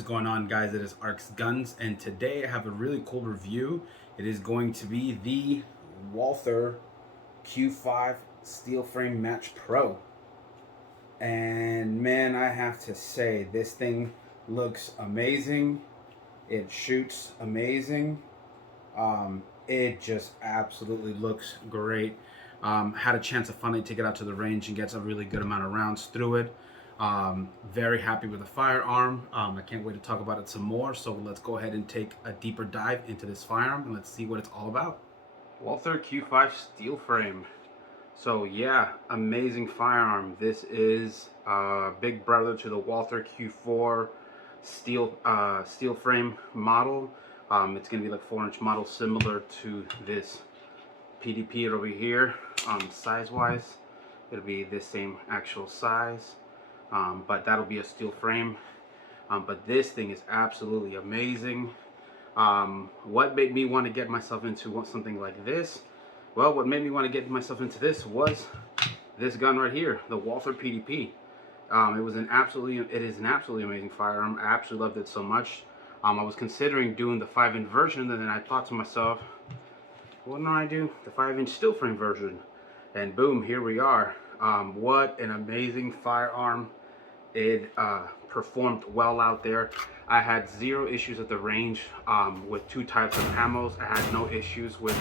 is going on, guys? It is Arcs Guns, and today I have a really cool review. It is going to be the Walther Q5 Steel Frame Match Pro. And man, I have to say, this thing looks amazing. It shoots amazing. It just absolutely looks great. Had a chance to finally take it out to the range and get a really good amount of rounds through it. Very happy with the firearm. I can't wait to talk about it some more, so let's go ahead and take a deeper dive into this firearm and let's see what it's all about. Walther Q5 steel frame. So yeah, amazing firearm. This is big brother to the Walther Q4 steel frame model. It's gonna be like 4-inch model, similar to this PDP over here. Size wise, it'll be the same actual size. But that'll be a steel frame. But this thing is absolutely amazing. What made me want to get myself into something like this? Well, what made me want to get myself into this was this gun right here, the Walther PDP. It is an absolutely amazing firearm. I absolutely loved it so much. I was considering doing the 5-inch version, and then I thought to myself, what do I do? The 5-inch steel frame version. And boom, here we are. What an amazing firearm. It performed well out there. I had zero issues at the range with 2 types of ammos. I had no issues with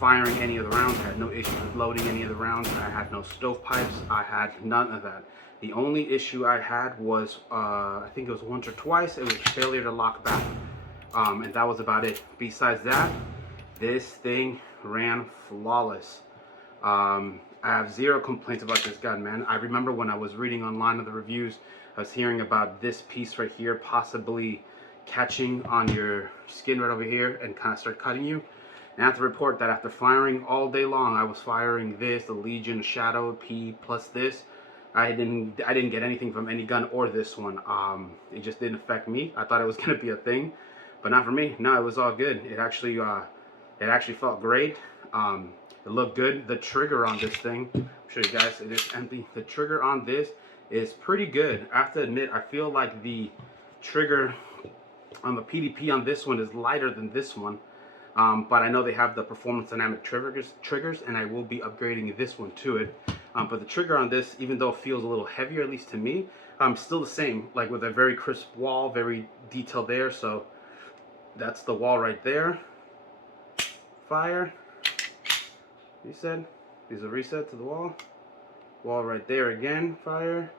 firing any of the rounds. I had no issues with loading any of the rounds. I had no stovepipes. I had none of that. The only issue I had was, I think it was once or twice, it was failure to lock back. And that was about it. Besides that, this thing ran flawless. I have zero complaints about this gun, man. I remember when I was reading online of the reviews, I was hearing about this piece right here possibly catching on your skin right over here and kind of start cutting you. And I have to report that after firing all day long, I was firing this, the Legion Shadow P plus this. I didn't get anything from any gun or this one. It just didn't affect me. I thought it was gonna be a thing, but not for me. No, it was all good. It actually felt great. It looked good. The trigger on this thing, I'll show you guys, it is empty. The trigger on this is pretty good. I have to admit, I feel like the trigger on the PDP on this one is lighter than this one. But I know they have the performance dynamic triggers, and I will be upgrading this one to it. But the trigger on this, even though it feels a little heavier, at least to me, still the same, like with a very crisp wall, very detailed there. So that's the wall right there. Fire. Reset. There's a reset to the wall. Wall right there again. Fire.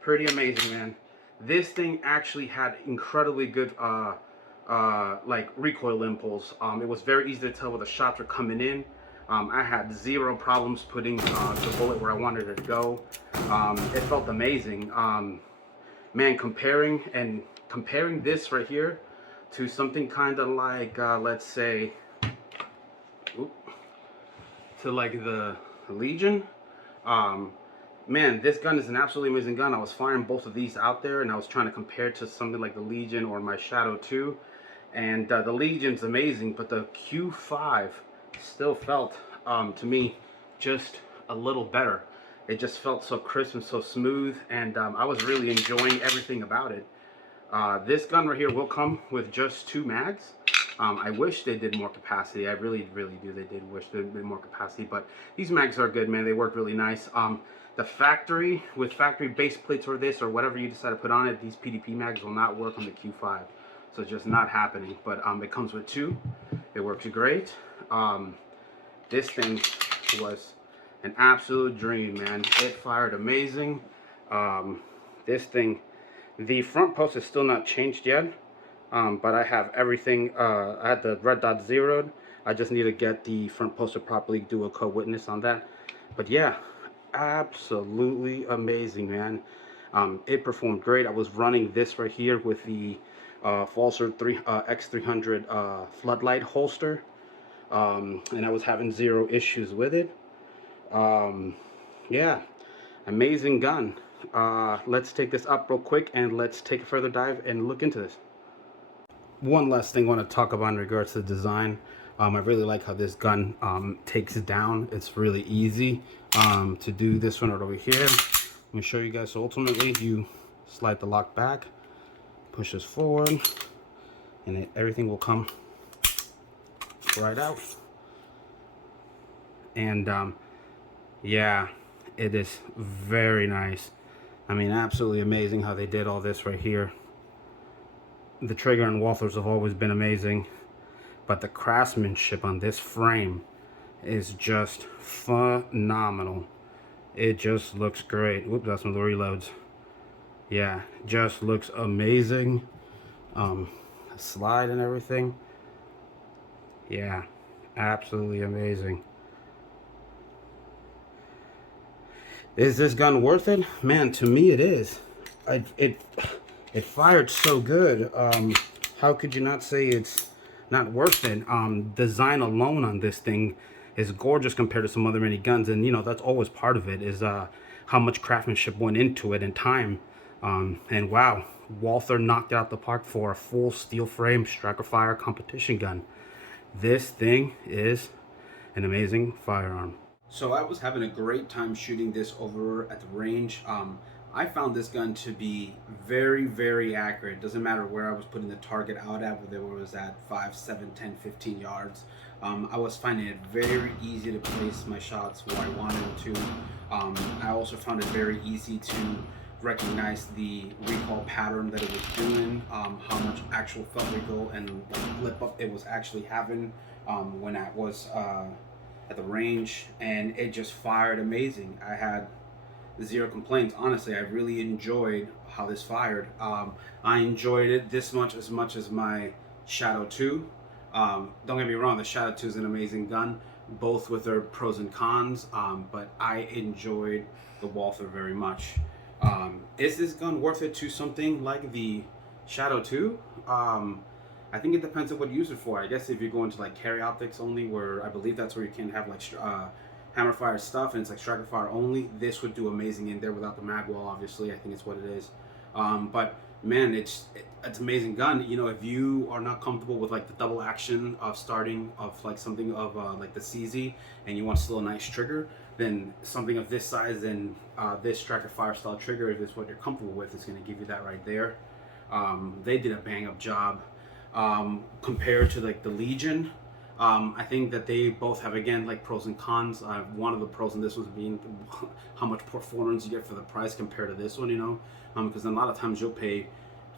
Pretty amazing, man. This thing actually had incredibly good like recoil impulse. It was very easy to tell where the shots were coming in. I had zero problems putting the bullet where I wanted it to go. It felt amazing. Man, comparing this right here to something kind of like let's say to like the Legion, man, this gun is an absolutely amazing gun. I was firing both of these out there, and I was trying to compare to something like the Legion or my Shadow 2, and the Legion's amazing, but the Q5 still felt to me just a little better. It just felt so crisp and so smooth, and I was really enjoying everything about it. This gun right here will come with just 2 mags. I wish they did more capacity. I really do. They did wish they did more capacity, but these mags are good, man. They work really nice. The factory base plates or this or whatever you decide to put on it, these PDP mags will not work on the Q5. So it's just not happening. But it comes with 2. It works great. This thing was an absolute dream, man. It fired amazing. This thing, the front post is still not changed yet. But I have everything. I had the red dot zeroed. I just need to get the front poster properly, do a co-witness on that. But yeah, absolutely amazing, man. It performed great. I was running this right here with the Walther X300 floodlight holster, and I was having zero issues with it. Yeah, amazing gun. Let's take this up real quick and let's take a further dive and look into this. One last thing I want to talk about in regards to the design. I really like how this gun takes down. It's really easy to do this one right over here. Let me show you guys. So ultimately, you slide the lock back, push this forward, and everything will come right out. And yeah, it is very nice. I mean, absolutely amazing how they did all this right here. The trigger and Walthers have always been amazing, but the craftsmanship on this frame is just phenomenal. It just looks great. Whoops, that's one of the reloads. Yeah, just looks amazing. Slide and everything. Yeah, absolutely amazing. Is this gun worth it? Man, to me it is. It fired so good. How could you not say it's not worth it? Design alone on this thing is gorgeous compared to some other mini guns, and you know that's always part of it, is how much craftsmanship went into it and time. And wow, Walther knocked out the park for a full steel frame striker fire competition gun. This thing is an amazing firearm. So I was having a great time shooting this over at the range. I found this gun to be very, very accurate. Doesn't matter where I was putting the target out at, whether it was at 5, 7, 10, 15 yards. I was finding it very easy to place my shots where I wanted to. I also found it very easy to recognize the recoil pattern that it was doing, how much actual felt recoil and like blip up it was actually having when I was at the range, and it just fired amazing. I had zero complaints. Honestly, I really enjoyed how this fired. I enjoyed it this much as my Shadow 2. Don't get me wrong, the Shadow 2 is an amazing gun, both with their pros and cons, but I enjoyed the Walther very much. Is this gun worth it to something like the Shadow 2? I think it depends on what you use it for. I guess if you go into like carry optics only, where I believe that's where you can have like hammer fire stuff and it's like striker fire only, this would do amazing in there without the mag wall, obviously. I think it's what it is. But man, it's an amazing gun. You know, if you are not comfortable with like the double action of starting of like something of like the CZ, and you want still a nice trigger, then something of this size and this striker fire style trigger, if it's what you're comfortable with, is going to give you that right there. They did a bang up job. Compared to like the Legion, I think that they both have, again, like pros and cons. One of the pros in this was being how much performance you get for the price compared to this one, you know, because a lot of times you'll pay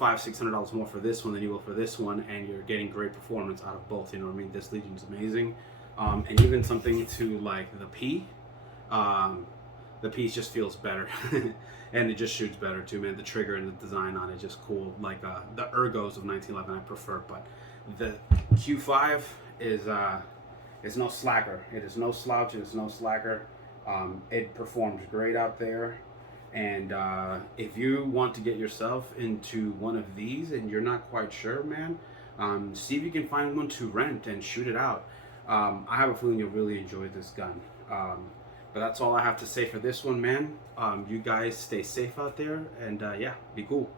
$500-600 more for this one than you will for this one, and you're getting great performance out of both, you know what I mean? This Legion's amazing. And even something to like the P just feels better. And it just shoots better too, man. The trigger and the design on it is just cool. Like the Ergos of 1911 I prefer, but the Q5 is no slacker. It is no slouch, it is no slacker. It performs great out there. And if you want to get yourself into one of these and you're not quite sure, man, see if you can find one to rent and shoot it out. I have a feeling you'll really enjoy this gun. But that's all I have to say for this one, man. You guys stay safe out there, and yeah, be cool.